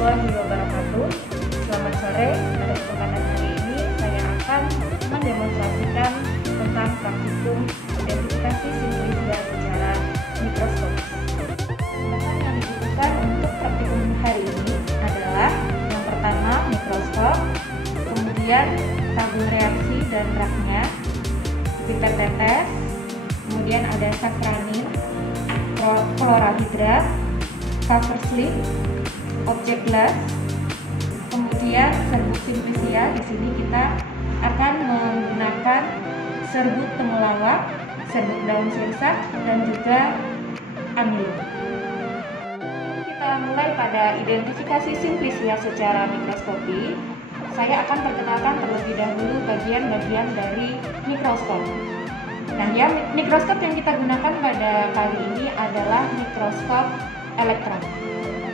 warahmatullahi wabarakatuh. Selamat sore. Pada kesempatan hari ini saya akan mendemonstrasikan tentang praktikum identifikasi simplisia secara mikroskopis. Bahan yang dibutuhkan untuk praktikum hari ini adalah yang pertama mikroskop, kemudian tabung reaksi dan raknya, pipet tetes, kemudian ada sakranin, klorahidrat, cover slip, objek gelas, kemudian serbuk simplisia. Di sini kita akan menggunakan serbuk temulawak, serbuk daun sirsak, dan juga amilum. Kita mulai pada identifikasi simplisia secara mikroskopi. Saya akan perkenalkan terlebih dahulu bagian-bagian dari mikroskop. Nah, ya, mikroskop yang kita gunakan pada kali ini adalah mikroskop elektron.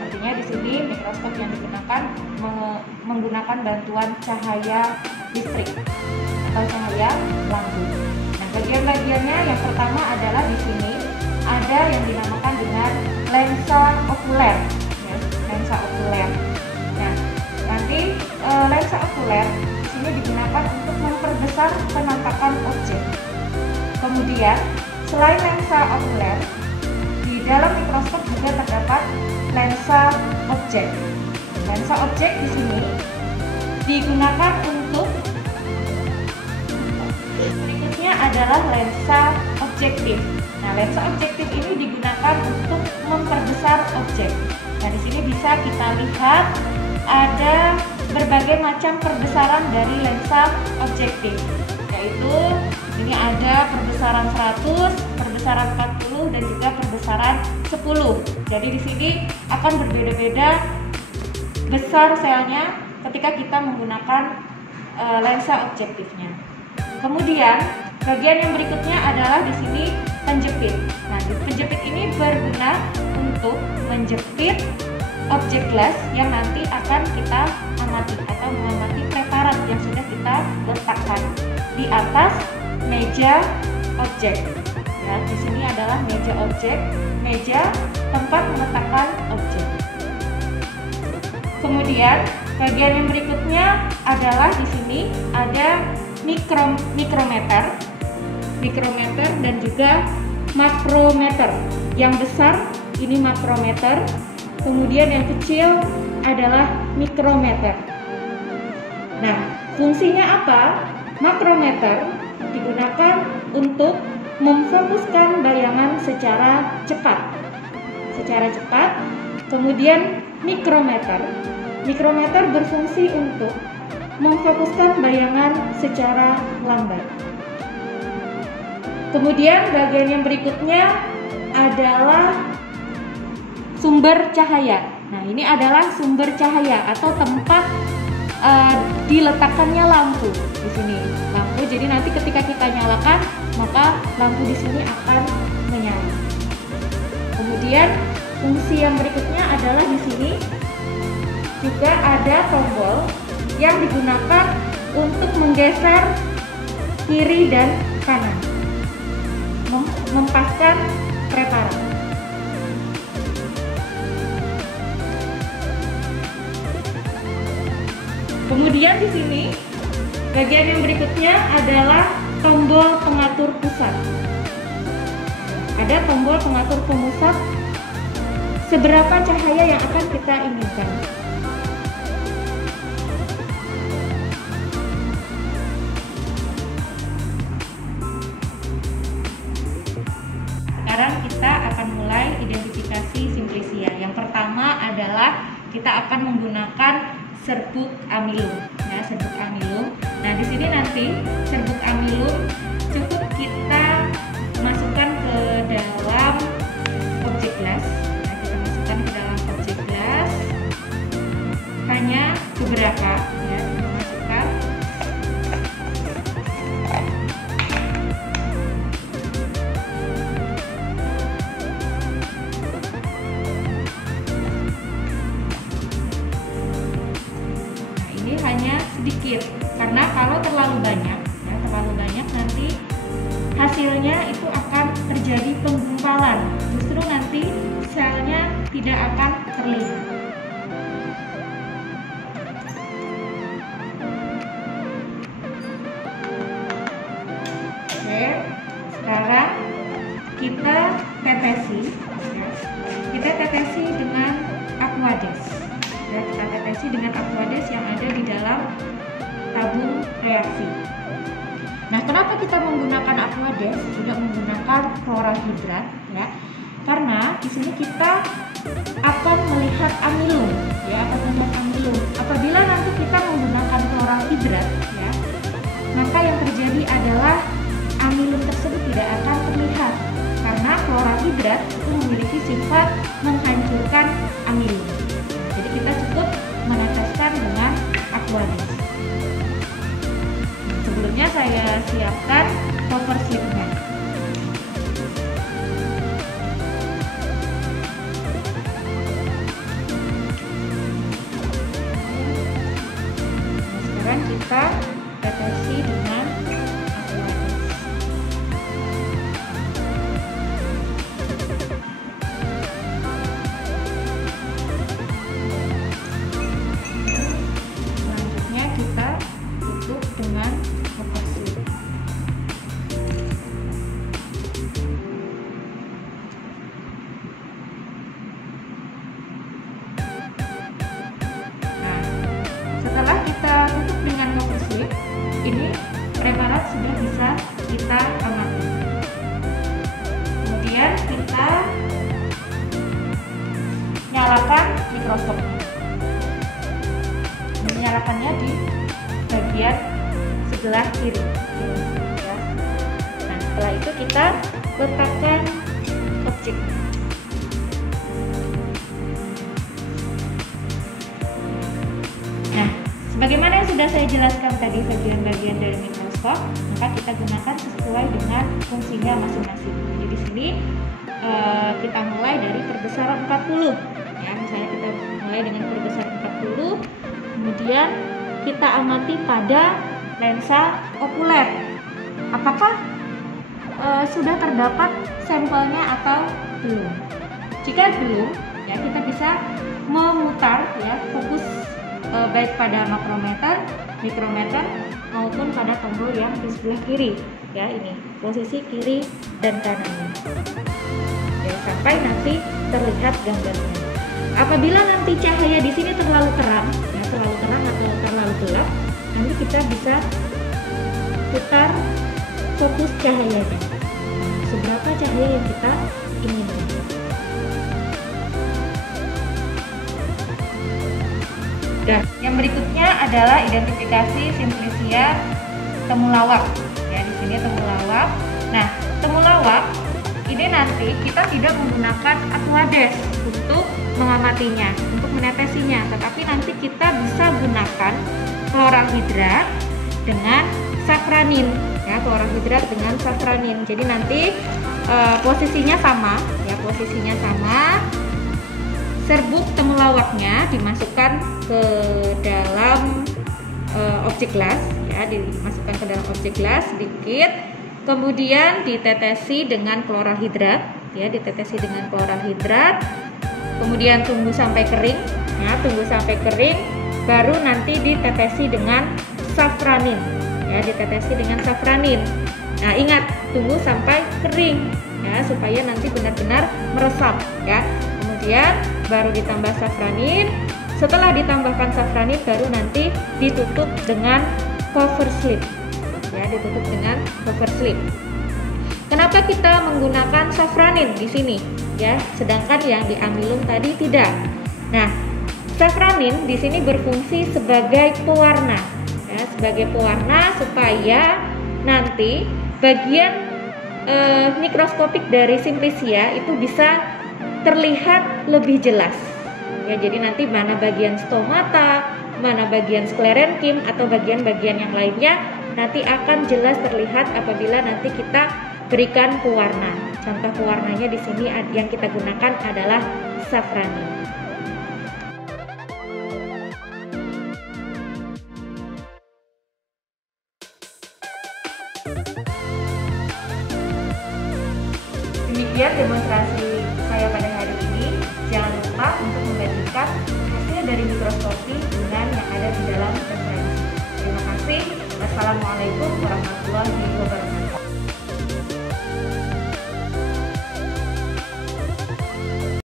Artinya di sini mikroskop yang digunakan menggunakan bantuan cahaya listrik atau cahaya lampu. Nah, bagian-bagiannya yang pertama adalah di sini ada yang dinamakan dengan lensa okuler, ya, lensa okuler. Nah, nanti lensa okuler di sini digunakan untuk memperbesar penampakan objek. Kemudian selain lensa okuler, di dalam mikroskop juga terdapat lensa objek. Lensa objek di sini digunakan untuk berikutnya adalah lensa objektif. Nah, lensa objektif ini digunakan untuk memperbesar objek. Nah, di sini bisa kita lihat ada berbagai macam perbesaran dari lensa objektif, yaitu ini ada perbesaran 100, perbesaran 40, dan juga perbesaran 10. Jadi di sini akan berbeda-beda besar selnya ketika kita menggunakan lensa objektifnya. Kemudian bagian yang berikutnya adalah di sini penjepit. Nah, penjepit ini berguna untuk menjepit objek gelas yang nanti akan kita amati atau mengamati preparat yang sudah kita letakkan di atas meja objek. Ya, di sini adalah meja objek, meja tempat meletakkan objek. Kemudian bagian yang berikutnya adalah di sini ada mikrometer dan juga makrometer. Yang besar ini makrometer, kemudian yang kecil adalah mikrometer. Nah, fungsinya apa? Makrometer digunakan untuk memfokuskan bayangan secara cepat. Kemudian mikrometer berfungsi untuk memfokuskan bayangan secara lambat. Kemudian bagian yang berikutnya adalah sumber cahaya. Nah, ini adalah sumber cahaya atau tempat diletakkannya lampu. Di sini lampu, jadi nanti ketika kita nyalakan maka lampu di sini akan menyala. Kemudian fungsi yang berikutnya adalah di sini juga ada tombol yang digunakan untuk menggeser kiri dan kanan, mempaskan preparat. Kemudian di sini bagian yang berikutnya adalah tombol pengatur pusat. Ada tombol pengatur pemusat seberapa cahaya yang akan kita inginkan. Sekarang kita akan mulai identifikasi simplisia. Yang pertama adalah kita akan menggunakan serbuk amilum. Ya, serbuk amilum. Nah, di sini nanti serbuk amilum cukup kita masukkan ke dalam objek gelas. Nah, kita masukkan ke dalam objek gelas hanya beberapa, ya, kita masukkan. Hanya sedikit, karena kalau terlalu banyak nanti kita tetesi, ya. Kita tetesi dengan Aquades, ya. Kita tetesi dengan Aquades yang ada di dalam tabung reaksi. Nah, kenapa kita menggunakan Aquades, tidak menggunakan klorhidrat, ya? Karena di sini kita akan melihat amilum, ya, akan melihat amilum. Apabila nanti kita menggunakan klorhidrat, ya, maka yang terjadi adalah amilum tersebut tidak akan terlihat karena klorhidrat itu memiliki sifat menghancurkan amilum. Jadi kita cukup meneteskan dengan Aquades. Sebelumnya saya siapkan cover slipnya. Sekarang kita tetesi dengan Aquades. Selanjutnya kita tutup dengan cover slip. Nah, setelah kita tutup dengan cover slip, ini preparat sudah bisa kita amati. Kemudian kita nyalakan mikroskop. Menyalakannya di bagian sebelah kiri, ya. Nah, setelah itu kita letakkan objek. Nah, sebagaimana yang sudah saya jelaskan tadi bagian-bagian dari mikroskop, maka kita gunakan sesuai dengan fungsinya masing-masing. Jadi di sini kita mulai dari perbesar 40, ya. Misalnya kita mulai dengan perbesar 40, kemudian kita amati pada lensa okuler. Apakah sudah terdapat sampelnya atau belum? Jika belum, ya kita bisa memutar, ya, fokus baik pada makrometer, mikrometer maupun pada tombol yang di sebelah kiri, ya, ini posisi kiri dan kanannya, ya, sampai nanti terlihat gambarnya. Apabila nanti cahaya di sini terlalu terang, ya, terlalu terang atau terlalu gelap, nanti kita bisa putar fokus cahayanya, seberapa cahaya yang kita inginkan. Nah, yang berikutnya adalah identifikasi Simplicia temulawak. Ya, di sini temulawak. Nah, temulawak ini nanti kita tidak menggunakan Aquades untuk mengamatinya, untuk menetesinya, tetapi nanti kita bisa gunakan klorhidrat dengan safranin, ya, klorhidrat dengan safranin. Jadi nanti posisinya sama, ya, posisinya sama. Serbuk temulawaknya dimasukkan ke dalam objek gelas, ya, dimasukkan ke dalam objek gelas sedikit, kemudian ditetesi dengan klorhidrat, ya, ditetesi dengan klorhidrat, kemudian tunggu sampai kering, ya, tunggu sampai kering, baru nanti ditetesi dengan safranin, ya, ditetesi dengan safranin. Nah, ingat, tunggu sampai kering, ya, supaya nanti benar-benar meresap, ya. Kemudian baru ditambah safranin. Setelah ditambahkan safranin, baru nanti ditutup dengan cover slip, ya, ditutup dengan cover slip. Kenapa kita menggunakan safranin di sini, ya, sedangkan yang di amilum tadi tidak? Nah, safranin di sini berfungsi sebagai pewarna, ya, sebagai pewarna supaya nanti bagian mikroskopik dari Simplicia itu bisa terlihat lebih jelas, ya. Jadi nanti mana bagian stomata, mana bagian sklerenkim atau bagian-bagian yang lainnya nanti akan jelas terlihat apabila nanti kita berikan pewarna. Contoh pewarnanya di sini yang kita gunakan adalah safranin. Demikian demonstrasi saya pada hari ini. Jangan lupa untuk membandingkan hasil dari mikroskopi dengan yang ada di dalam referensi. Terima kasih. Wassalamualaikum warahmatullahi wabarakatuh.